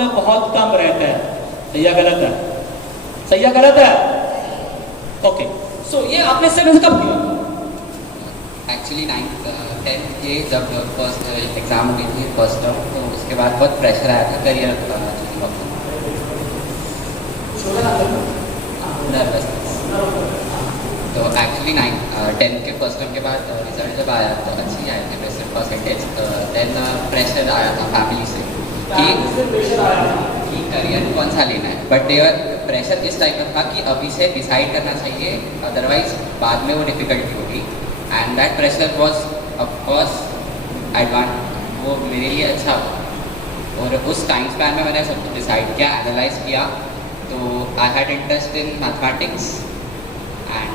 में बहुत कम रहता है। सही या गलत है? सही या गलत है? ओके, सो ये आपने सेवेंथ कब किया? एक्चुअली 10th के जब फर्स्ट एग्ज़ाम हुई थी फर्स्ट टर्म, तो उसके बाद बहुत प्रेशर आया था करियर नर्वसनेस। तो एक्चुअली 10th के फर्स्ट टर्म के बाद रिजल्ट जब आया तो अच्छी आए थे वैसे परसेंटेज, देन प्रेशर आया था फैमिली से कि करियर कौन सा लेना है, बट देवर प्रेशर इस टाइप का था कि अभी से डिसाइड करना चाहिए, अदरवाइज बाद में वो डिफ़िकल्टी होगी। And that pressure was of course वो मेरे लिए अच्छा था। और उस टाइम स्पैन में मैंने सब कुछ डिसाइड किया, एनालाइज किया। तो I had interest in mathematics and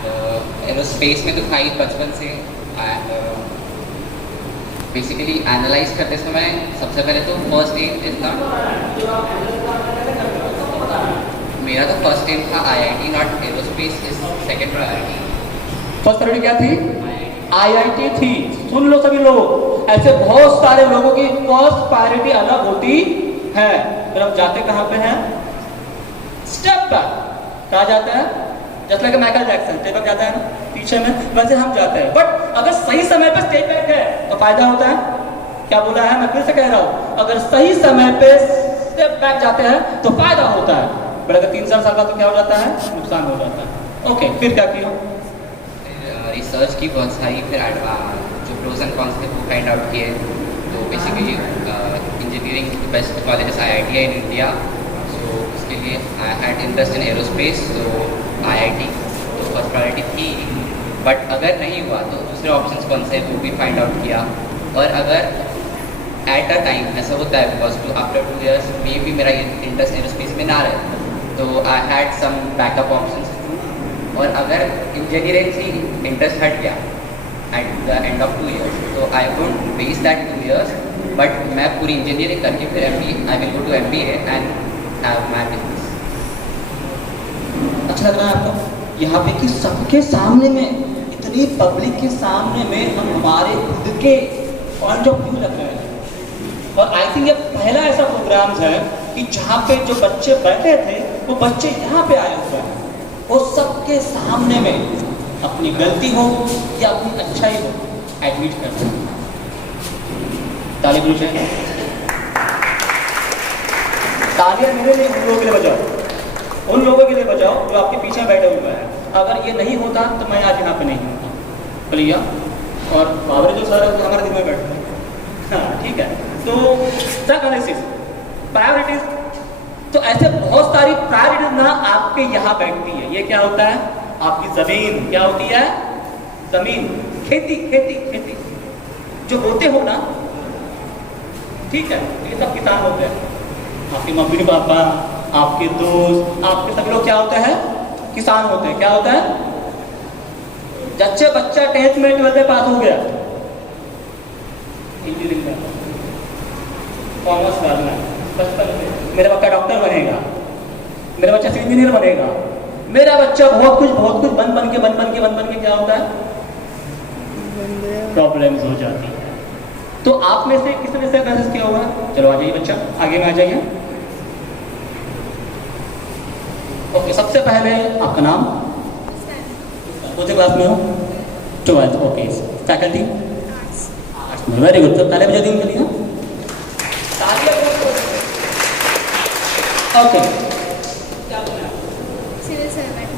aerospace में तो था ही बचपन से। एंड बेसिकली एनालाइज करते समय सबसे पहले तो फर्स्ट एम इज नॉट, मेरा तो फर्स्ट एम था IIT, not aerospace is second priority. First priority क्या थी? IIT थी। सुन लो सभी लोग, ऐसे बहुत सारे लोगों की फर्स्ट प्रायोरिटी अलग होती है। फिर हम जाते कहाँ पे हैं? Step back. कहा जाता है? जैसे like Michael Jackson step back जाता है ना पीछे में, वैसे हम जाते हैं। बट अगर सही समय पे स्टेप बैक है तो फायदा होता है। क्या बोला है? मैं फिर से कह रहा हूँ, अगर सही समय पे स्टेप बैक जाते हैं तो फायदा होता है, बट अगर 3-4 साल बाद तो क्या हो जाता है? नुकसान हो जाता है। ओके, फिर क्या किया? रिसर्च की बहुत सारी, फिर जो प्रोज एंड कॉन्स थे वो फाइंड आउट किए। तो basically engineering best college IIT है इन इंडिया, सो उसके लिए I had interest in aerospace, तो IIT तो फर्स्ट प्रायोरिटी थी। बट अगर नहीं हुआ तो दूसरे ऑप्शंस कौन से वो भी फाइंड आउट किया। और अगर एट अ टाइम ऐसा होता है बिकॉज टू आफ्टर 2 years मे भी मेरा इंटरेस्ट एरोस्पेस में ना रहे, तो I had some backup options. और अगर इंजीनियरिंग से इंटरेस्ट हट गया at the end of 2 years, तो I would waste that 2 years, but मैं पूरी इंजीनियरिंग करके फिर I will go to MBA and have my business. अच्छा लग रहा है आपको यहाँ पे कि सबके सामने में, इतनी पब्लिक के सामने में हम हमारे खुद के पॉइंट ऑफ व्यू रख रहे हैं। और आई थिंक ये पहला ऐसा प्रोग्राम है कि जहाँ पे जो बच्चे बैठे थे वो बच्चे यहाँ पे आए हुए हैं, वो सबके सामने में अपनी गलती हो या अपनी अच्छाई हो एडमिट करते हैं। ताली बुलंद चाहिए। तालियां मेरे लिए, उन लोगों के लिए बजाओ, उन लोगों के लिए बजाओ जो आपके पीछे बैठे हुए हैं। अगर ये नहीं होता तो मैं आज यहाँ पे नहीं होता। भैया और बाबरे जो सर है हमारे दिल में बैठते हैं। हाँ ठीक है। तो एनालिसिस प्रायोरिटीज, तो ऐसे बहुत सारी प्रायोरिटीज ना आपके यहाँ बैठती है। ये क्या होता है? आपकी जमीन। क्या होती है? जमीन। खेती खेती खेती जो होते हो ना, ठीक है, ये सब किसान होते हैं। आपके मम्मी पापा, आपके दोस्त, आपके सभी लोग क्या होते हैं? किसान होते हैं। क्या होता है? जच्चे बच्चा 10th में 12th में पास हो गया, इंजीनियरिंग में कॉमर्स करना है, बचपन में मेरा बच्चा डॉक्टर बनेगा, मेरा बच्चा इंजीनियर बनेगा, मेरा बच्चा बहुत कुछ बन के क्या होता है? प्रॉब्लम्स हो जाती है। तो आप में से किसने से मैसेज किया होगा? चलो आ जाइए बच्चा, आगे में आ जाइए। ओके, सबसे पहले आपका नाम? कौन से क्लास में हो? 12th। Okay, faculty? Very good. तो तालियां बजा दी उनके लिए। ओके, क्या बोला? Civil servant.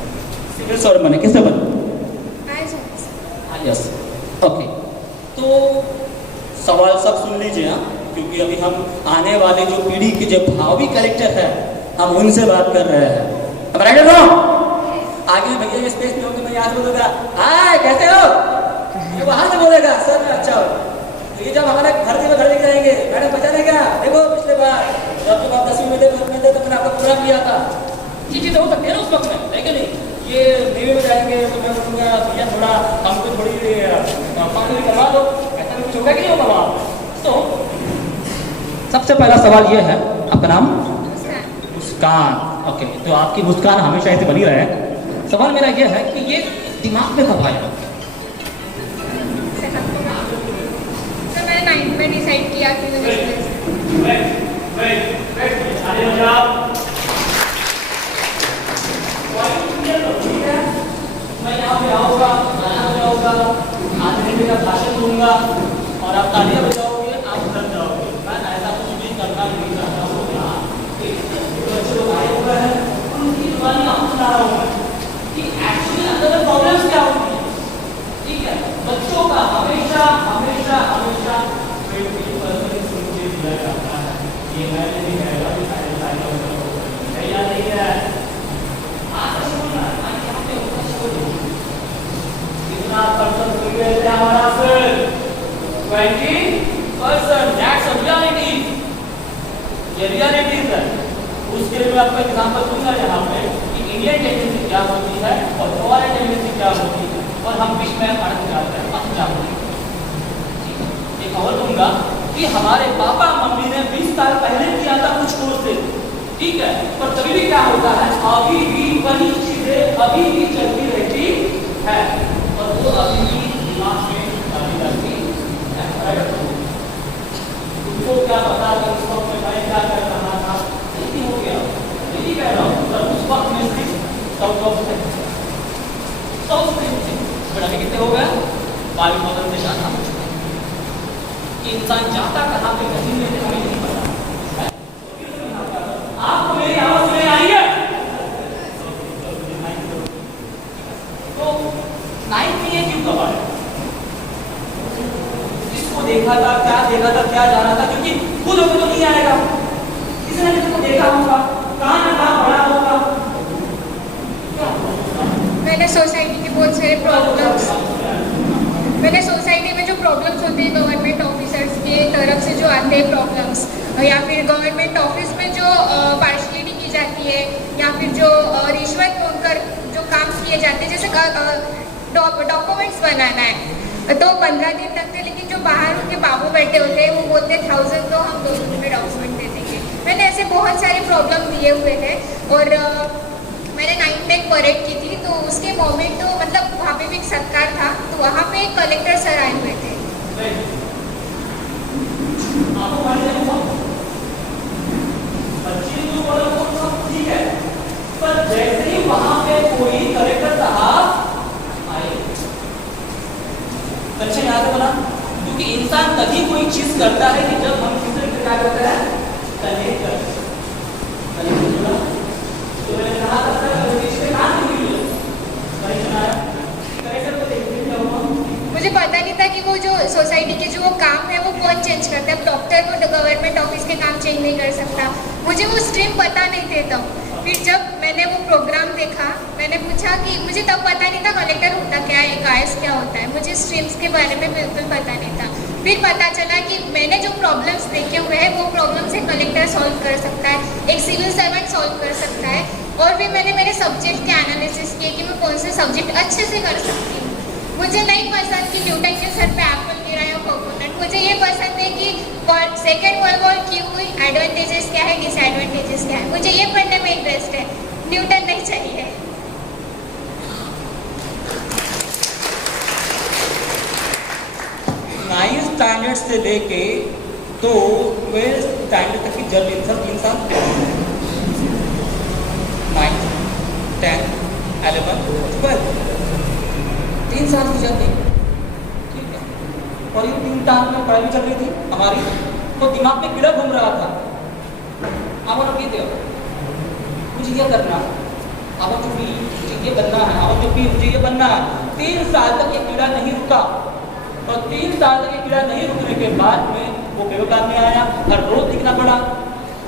सिविल सर्वेंट बने, किससे बने? यस। ओके, तो सवाल सब सुन लीजिए हाँ, क्योंकि अभी हम आने वाले जो पीढ़ी के जो भावी कैरेक्टर है हम उनसे बात कर रहे हैं। अब राइट हो? आगे भैया के स्पेस में होंगे, मैं यहाँ से बोलूँगा हाय कैसे हो, ये वहाँ से बोलेगा सर मैं अच्छा हो। तो ये जब हमारे घर लेके जाएंगे, मैडम बचा नहीं क्या? देखो पिछले बार जब आप 10वीं में थे तो मैंने आपका पूरा किया था। चीज़ें तो हो सकती है ना उस वक्त में, है कि नहीं? ये नेवी में जाएंगे तो मैं बोलूँगा भैया थोड़ा हमको थोड़ी पानी करवा दो, ऐसा कुछ होगा कि नहीं होगा वहाँ? तो सबसे पहला सवाल ये है, आपका नाम? मुस्कान। ओके, तो आपकी मुस्कान हमेशा ऐसे बनी रहे। सवाल मेरा ये है कि ये दिमाग में कब आया? मैंने 9th में डिसाइड किया कि मुझे मैंने भी कहेगा कि सारे सारे या नहीं है। आज बोलना आज यहाँ पे होता है कितना परसेंट हो गए थे हमारा सर 20%। दैट्स अ रियलिटी, ये रियलिटी है। उसके लिए मैं आपको एग्जांपल दूंगा यहाँ पे कि इंडियन टेंडेंसी क्या होती है और फॉरेन टेंडेंसी क्या होती है और हम बीच में अड़क जाते हैं फंस जाते हैं। एक और दूंगा कि हमारे पापा मम्मी ने 20 साल पहले किया था कुछ कोर्सेज, ठीक है, पर तभी भी क्या होता है अभी भी वही चीजें अभी भी चलती रहती है और वो अभी भी दिमाग में डाली जाती है। तुमको क्या पता कि उस वक्त में मैं क्या कर रहा था, नहीं हो गया, नहीं कह रहा हूँ, पर उस वक्त में सिर्फ 100 थे। पर अभी कितने हो गए 22,000 से ज़्यादा हो चुके हैं। कि इंसान जाता कहाँ पे कहीं में हमें नहीं पता। आपको मेरी आवाज में आई है? तो 9th में ये क्यों कवर है? किसको देखा था, क्या जाना था, क्योंकि खुद होकर तो नहीं आएगा, किसी ने किसी को देखा होगा, कहाँ ना कहाँ पढ़ा होगा। मैंने सोसाइटी के बहुत सारे प्रॉब्लम्स, मैंने सोसाइटी में जो प्रॉब्लम्स होते हैं गवर्नमेंट ऑफिसर्स के तरफ से जो आते हैं प्रॉब्लम्स, या फिर गवर्नमेंट ऑफिस में जो पार्शलिटी की जाती है या फिर जो रिश्वत लेकर जो काम किए जाते हैं, जैसे डॉक्यूमेंट्स बनाना है तो 15 दिन लगते हैं, लेकिन जो बाहर उनके बाबू बैठे होते हैं वो बोलते हैं 1000 तो हम 2 दिन में डॉक्यूमेंट दे देंगे। मैंने ऐसे बहुत सारे प्रॉब्लम दिए हुए हैं और मैंने 9th में एक परेड की थी तो उसके मोमेंट तो मतलब वहाँ पे भी एक सत्कार था तो वहाँ पे एक कलेक्टर सर आए हुए थे। ठीक है, पर जैसे ही वहाँ पे कोई कलेक्टर साहब आए, कनेक्शन यहाँ से बना, क्योंकि इंसान तभी कोई चीज करता है कि जब हम किसी से क्या करते हैं कनेक्ट करते हैं। तो मैंने कहा था सर इसमें कहाँ से हुई कनेक्शन आया, कनेक्शन को देखते क्या हुआ। मुझे पता नहीं था कि वो जो सोसाइटी के जो वो काम है वो कौन चेंज करता है। डॉक्टर को गवर्नमेंट ऑफिस के काम चेंज नहीं कर सकता। मुझे वो स्ट्रीम पता नहीं थे तब। फिर जब मैंने वो प्रोग्राम देखा मैंने पूछा कि मुझे तब पता नहीं था कलेक्टर होता क्या है, गायस क्या होता है, मुझे स्ट्रीम्स के बारे में बिल्कुल पता नहीं था। फिर पता चला कि मैंने जो प्रॉब्लम्स देखे हुए हैं वो प्रॉब्लम्स एक कलेक्टर सॉल्व कर सकता है, एक सिविल सर्वेंट सॉल्व कर सकता है। और फिर मैंने मेरे सब्जेक्ट के एनालिसिस किए कि मैं कौन से सब्जेक्ट अच्छे से कर सकती हूँ। मुझे नहीं पसंद कि न्यूटन के सर पे एप्पल गिरा या कोकोनट, मुझे ये पसंद है कि सेकेंड वर्ल्ड वॉर क्यों हुई, एडवांटेजेस क्या है, डिसएडवांटेजेस क्या है, मुझे ये पढ़ने में इंटरेस्ट है। न्यूटन नहीं चाहिए। नाइन्थ स्टैंडर्ड से लेके तो 12th स्टैंडर्ड तक की जर्नी सब 3 साल, 9th 10th 11th 12 3 साल की जर्नी, ठीक है। और ये 3 साल में पढ़ाई भी चल रही थी हमारी, तो दिमाग में कीड़ा घूम रहा था। अब और कहते हो मुझे ये करना, अब जो भी मुझे ये बनना है, अब जो भी मुझे ये बनना है। 3 साल तक ये कीड़ा नहीं रुका और 3 साल तक ये कीड़ा नहीं रुकने के बाद में वो बेवकाम में आया, हर रोज दिखना पड़ा।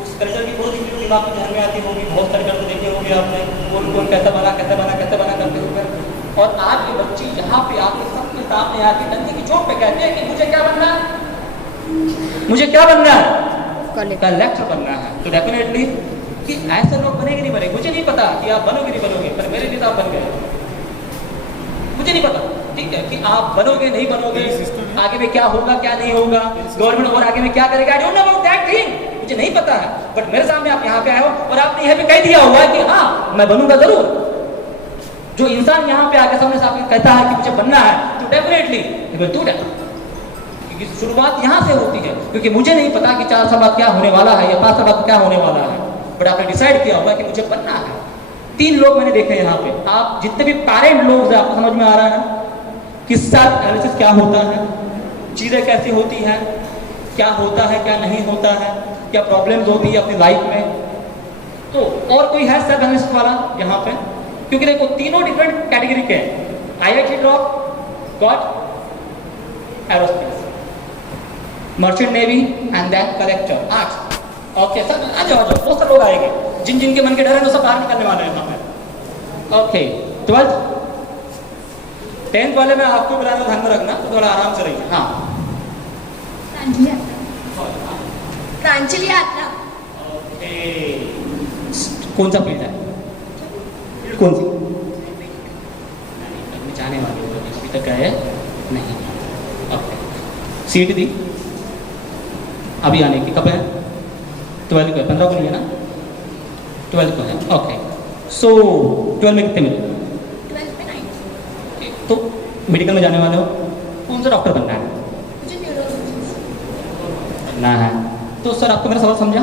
उस कल्चर की बहुत वीडियो दिमाग में ध्यान में आती होगी, बहुत सारे कल्चर देखे होंगे आपने, कौन कैसा बना करते हुए। और आज ये बच्ची यहाँ पे आके सबके सामने आके डंडे की चोट पे कहते हैं कि मुझे क्या बनना है, मुझे क्या बनना है, कलेक्टर बनना है। तो डेफिनेटली कि ऐसे लोग बनेंगे नहीं बनेंगे, मुझे नहीं पता कि आप बनोगे नहीं बनोगे, पर मेरे लिए तो आप बन गए। मुझे नहीं पता, ठीक है, कि आप बनोगे नहीं बनोगे, आगे में क्या होगा क्या नहीं होगा, गवर्नमेंट और आगे में क्या करेगा, I don't know about that thing, मुझे नहीं पता है। बट मेरे सामने आप यहाँ पे आए हो और आपने यह भी कह दिया हुआ है कि हाँ मैं बनूंगा जरूर। जो इंसान यहाँ पे आके सामने से आपको कहता है कि मुझे बनना है, तो डेफिनेटली क्योंकि शुरुआत यहाँ से होती है, क्योंकि मुझे नहीं पता कि 4 साल बाद क्या होने वाला है या 5 साल बाद क्या होने वाला है, बट आपने डिसाइड किया हुआ कि मुझे बनना है। 3 लोग मैंने देखे यहाँ पे, आप जितने भी पेरेंट लोग हैं आपको समझ में आ रहा है कि सेल्फ एनालिसिस क्या होता है, चीज़ें कैसी होती हैं, क्या होता है क्या नहीं होता है, क्या प्रॉब्लम्स होती है अपनी लाइफ में। तो और कोई है सेल्फ एनालिसिस वाला यहाँ पे, क्योंकि देखो तीनों डिफरेंट कैटेगरी के हैं, IIT drop, got aerospace, merchant navy and then collector, arts. Okay sir, आ जाओ बहुत सारे लोग आएंगे, जिन जिनके मन के डर है वो सब बाहर निकलने वाले हैं यहाँ पे। ओके 12th 10th वाले में आपको बुलाना, ध्यान में रखना, तो थोड़ा आराम से रहिए। हाँ प्रांजलि यात्रा। ओके, कौन सा फील्ड है, फील्ड कौन सी? नहीं, जाने वाले हो अभी तक गए नहीं। ओके, सीट दी अभी आने की, कब है? 12 को है, 15 को नहीं है ना, 12 को है। ओके, सो 12 में कितने मिले? 12 में 9। तो मेडिकल में जाने वाले हो, कौन सा डॉक्टर बनना है? मुझे न्यूरोलॉजिस्ट बनना है। तो सर आपको मेरा सवाल समझा?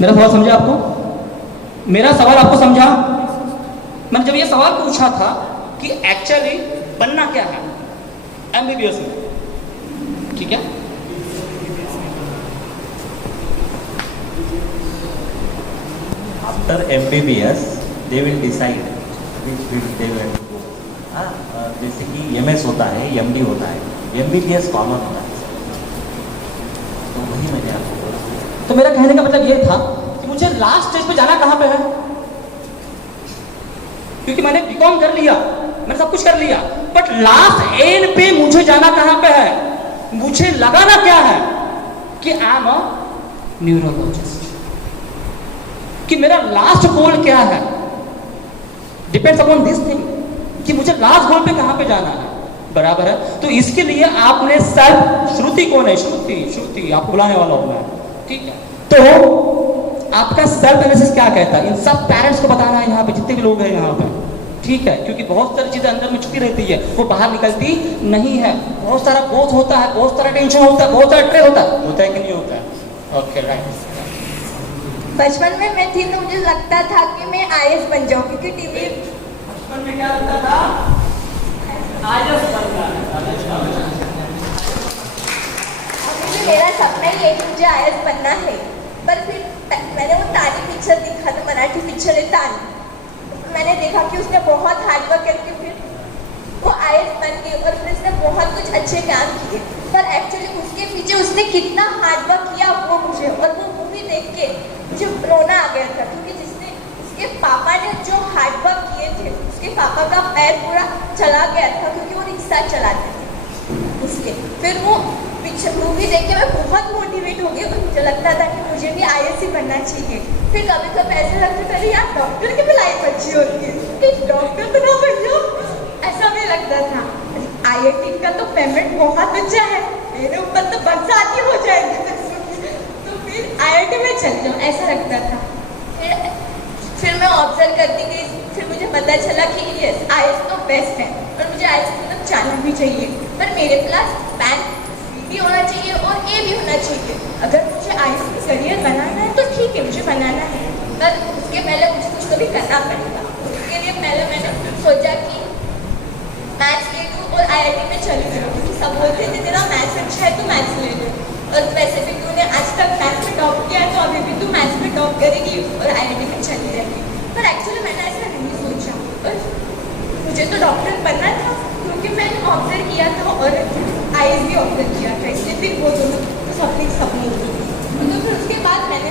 मेरा सवाल समझा आपको? मेरा सवाल आपको समझा? मैंने जब ये सवाल पूछा था कि एक्चुअली बनना क्या है एमबीबीएस में, ठीक है? After MBBS, they will decide which field they will go. हाँ, जैसे कि MS होता है, MD होता है, MBBS कॉमन होता है, तो वही मैंने आपको बोला। तो मेरा कहने का मतलब ये था कि मुझे लास्ट स्टेज पे जाना कहाँ पे है, क्योंकि मैंने बीकॉम कर लिया, मैंने सब कुछ कर लिया, बट लास्ट एंड पे मुझे जाना कहाँ पे है? मुझे लगाना क्या है कि आई एम अ न्यूरोलॉजिस्ट, कि मेरा लास्ट गोल क्या है, डिपेंड्स अपॉन दिस थिंग, कि मुझे लास्ट गोल पे कहां पे जाना है, बराबर है? तो इसके लिए आपने सेल्फ, श्रुति कौन है? श्रुति आपको बुलाने वाला होगा, ठीक है? तो आपका सेल्फ एनालिसिस क्या कहता है, इन सब पेरेंट्स को बताना है यहाँ पे, जितने भी लोग हैं यहाँ पे, ठीक है? क्योंकि बहुत सारी चीजें अंदर में छुपी रहती है, वो बाहर निकलती नहीं है, बहुत सारा बोझ होता है, बहुत सारा टेंशन होता है, बहुत सारा स्ट्रेस होता है कि नहीं होता है? Okay, right. बचपन में मैं थी तो मुझे लगता था कि मैं आईएएस बन जाऊँ, क्योंकि टीवी बचपन में क्या लगता था? आईएएस बनना है। मेरा सपना ही है कि मुझे आईएएस बनना है, पर फिर मैंने वो तानी पिक्चर देखा था, मराठी पिक्चर है तानी, मैंने देखा कि उसने बहुत हार्डवर्क करके फिर वो आईएएस बन गई और फिर उसने बहुत कुछ अच्छे काम किए, पर एक्चुअली उसके पीछे उसने कितना हार्डवर्क किया वो मुझे, और वो मूवी देख के मुझे रोना आ गया था, क्योंकि जिसने उसके पापा ने जो हार्डवर्क किए थे, उसके पापा का पैर पूरा चला गया था, क्योंकि वो रिक्शा चलाते थे, इसलिए फिर वो पिक्चर मूवी देख के मैं बहुत मोटिवेट हो गई और मुझे लगता था कि मुझे भी आईएएस ही बनना चाहिए। फिर कभी कभी ऐसा लगता था यार डॉक्टर की भी लाइफ अच्छी होती है, कि डॉक्टर तो ना बन जाओ, ऐसा भी लगता था। आईआईटी का तो पेमेंट बहुत अच्छा है, मेरे ऊपर तो बरसात ही हो जाएगी, तो फिर आईआईटी में चल जाऊँ, ऐसा लगता था। फिर मैं ऑब्जर्व करती गई, फिर मुझे पता चला कि यस आईएएस तो बेस्ट है और मुझे आईएएस की तरफ जाना भी चाहिए, पर मेरे पास बैंक भी होना चाहिए और ए भी होना चाहिए। अगर मुझे आईएएस की करियर बनाना है तो ठीक है, मुझे बनाना है, पर उसके पहले मुझे कुछ तो भी करना पड़ेगा। उसके लिए पहले मैंने सोचा कि मैथ्स ले लूँ और आईआईटी में चली जाऊँ, क्योंकि सब बोलते थे तेरा मैथ्स अच्छा है तो मैथ्स ले लो, और वैसे भी तूने आज तक मैथ्स में टॉप किया है तो अभी भी तू मैथ्स में टॉप करेगी और आईआईटी में चली रहेगी। पर एक्चुअली मैंने ऐसा नहीं सोचा, और मुझे तो डॉक्टर बनना था, क्योंकि मैंने ऑब्जर्व किया था और आईएएस भी ऑब्जर्व किया था, इसलिए फिर वो दोनों तो सपने थी। तो फिर उसके बाद मैंने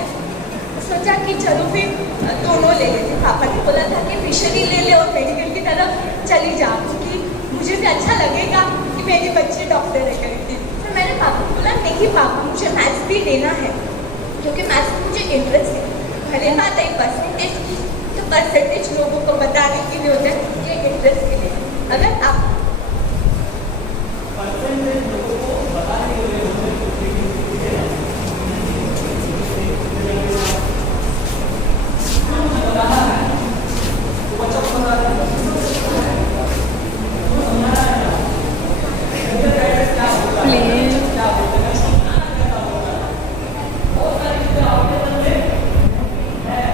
सोचा कि चलो फिर दोनों ले लेते। पापा ने बोला था कि फिशरी ले ले और मेडिकल की तरफ चली जा, क्योंकि मुझे भी अच्छा लगेगा कि मेरी बच्ची डॉक्टर है करके। तो मैंने पापा को बोला नहीं पापा मुझे मैथ्स भी लेना है, क्योंकि मैथ्स में मुझे इंटरेस्ट है। भले बात है परसेंटेज की, तो परसेंटेज लोगों को बताने के लिए होता है, ये इंटरेस्ट के लिए। अगर आप